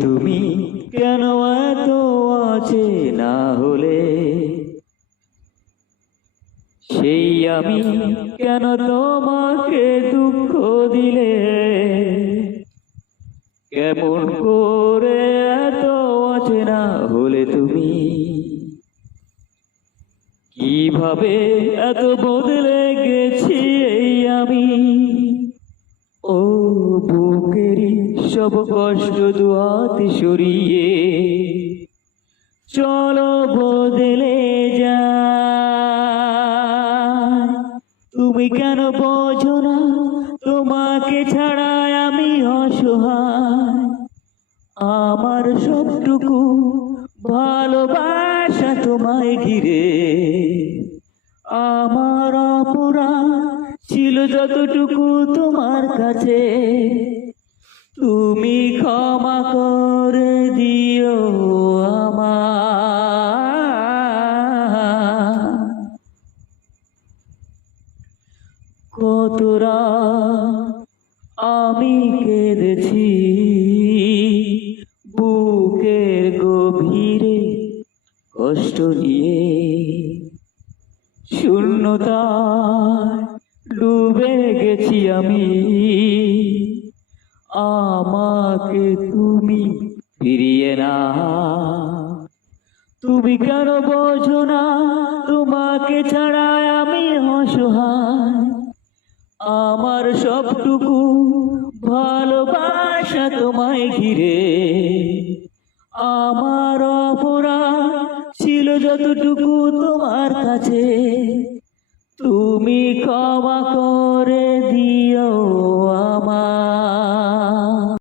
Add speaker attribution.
Speaker 1: তুমি কেন এত আছে না হলে? সেই আমি কেন তোমাকে দুঃখ দিলে? কেমন করে এত আছে না হলে তুমি? কীভাবে এত বদলে গেছি এই আমি? সব কষ্ট দুয়াতে সরিয়ে চলো বদলে যা। তুমি কেন বোঝো না? তোমাকে ছাড়া আমি অসহায়। আমার সবটুকু ভালোবাসা তোমায় ঘিরে। আমার অপরাধ ছিল যতটুকু তোমার কাছে। তুমি ক্ষমা করে দিও আমার। কতরা আমি কেঁদেছি বুকের গভীরে কষ্ট নিয়ে শূন্যতায় ডুবে গেছি আমি। আমাকে তুমি ফিরিয়ে না। তুমি কেন বোঝো না? তোমাকে ছাড়া আমি অসহায়। আমার সবটুকু ভালোবাসা তোমায় ঘিরে। আমার অপরাধ ছিল যতটুকু তোমার কাছে। তুমি ক্ষমা করে।